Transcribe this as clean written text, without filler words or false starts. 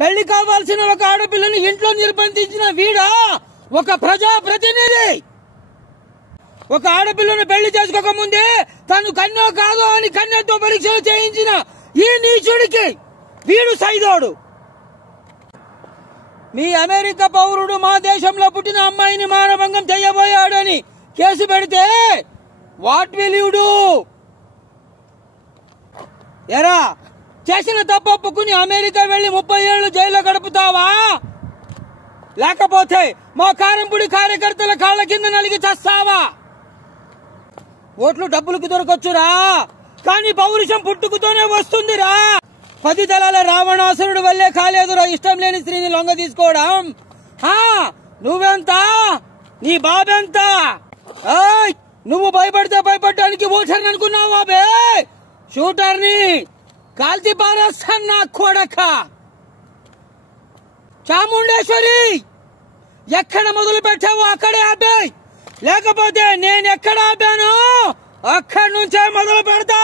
పెళ్లి కావాల్సిన ఒక ఆడపిల్లని ఇంట్లో నిర్బంధించిన వీడా ఒక ప్రజాప్రతినిధి? ఒక ఆడపిల్లను పెళ్లి చేసుకోక ముందే తను కన్యో కాదో అని కన్యతో పరీక్షలు చేయించిన ఈ నీచుడికి వీడు సైదోడు. మీ అమెరికా పౌరుడు మా దేశంలో పుట్టిన అమ్మాయిని మానభంగం చేయబోయాడని కేసు పెడితే వాట్ విల్ యూ డూ? ఎరా చేసిన తప్పొప్పుకుని అమెరికా వెళ్లి 30 ఏళ్లు జైల్లో గడుపుతావా? లేకపోతే మా కారంపూడి కార్యకర్తల కాళ్ల కింద నలిగి చస్తావా? ఓట్లు డబ్బులకు దొరకొచ్చురా, కానీ పౌరుషం పుట్టుకుతోనే వస్తుందిరా. 10 తలాల రావణాసురుడు వల్లే కాలేదురా ఇష్టం లేని స్త్రీని లొంగ తీసుకోవడం. నువ్వెంత, నీ బాబెంత? నువ్వు భయపడితే భయపడటానికి ఓటర్ని అనుకున్నావా బే? షూటర్ని కాల్చి పారేస్తాను నా కొడక. చాముండేశ్వరి ఎక్కడ మొదలు పెట్టావో అక్కడే ఆపేయ్, లేకపోతే నేను ఎక్కడ ఆపానో అక్కడి నుంచే మొదలు పెడతా.